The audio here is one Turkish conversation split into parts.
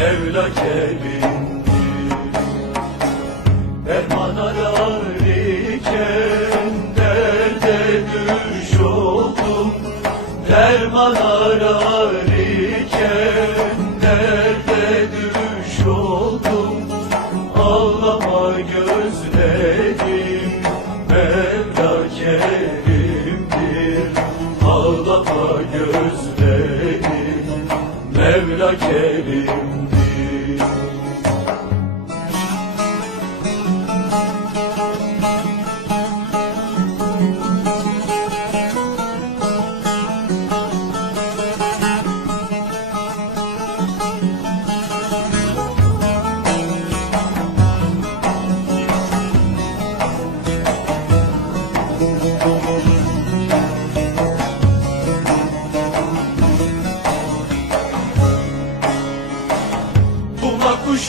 Mevla kerimdir Derman ararken derde düş oldum. Derman ararken derde düş oldum. Ağlama gözlerim Mevla kerimdir Ağlama gözlerim Mevla kerimdir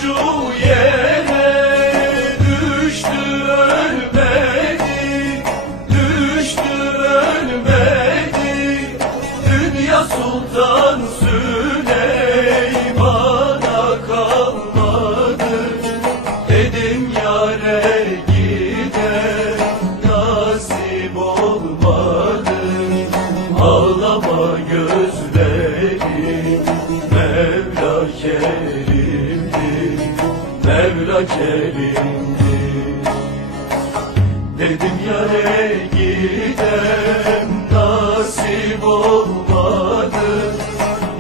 Kuşu yere düştü ölmedi Düştü ölmedi. Dünya Sultan Süleyman'a kalmadı. Dedim yare gider nasip olmadı. Ağlama gözlerim Mevla kerimdir Dedim yare gidem nasip olmadı.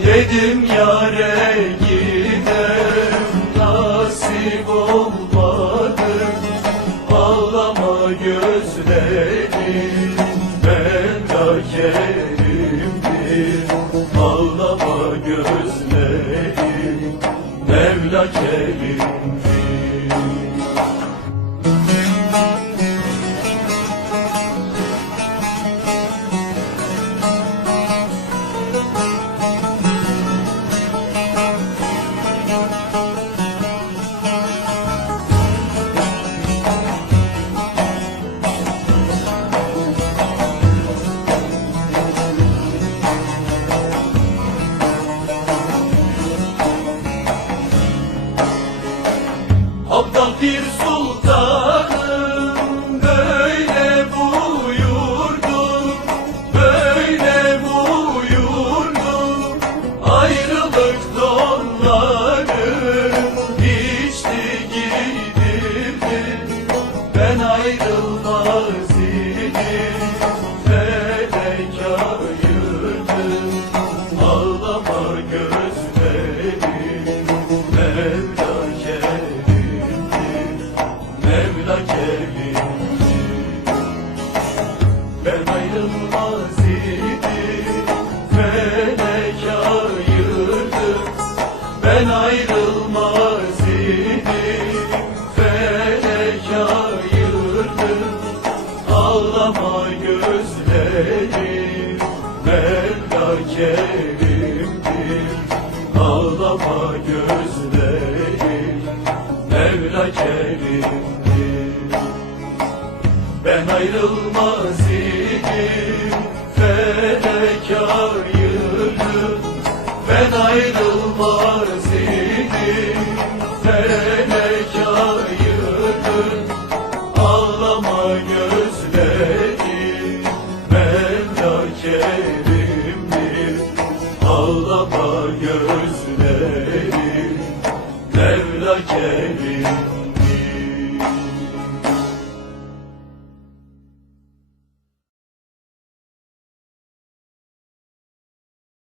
Dedim yare gidem nasip olmadı Mevla kerimdir Ben ayrılmaz idim. Felek ayırdı Ben ayrılmaz idim. Felek ayırdı Ağlama gözlerim. Mevla kerimdir. Ağlama gözlerim. Mevla kerimdir ayrılmaz idim Felek ayırdı Ben ayrılmaz idim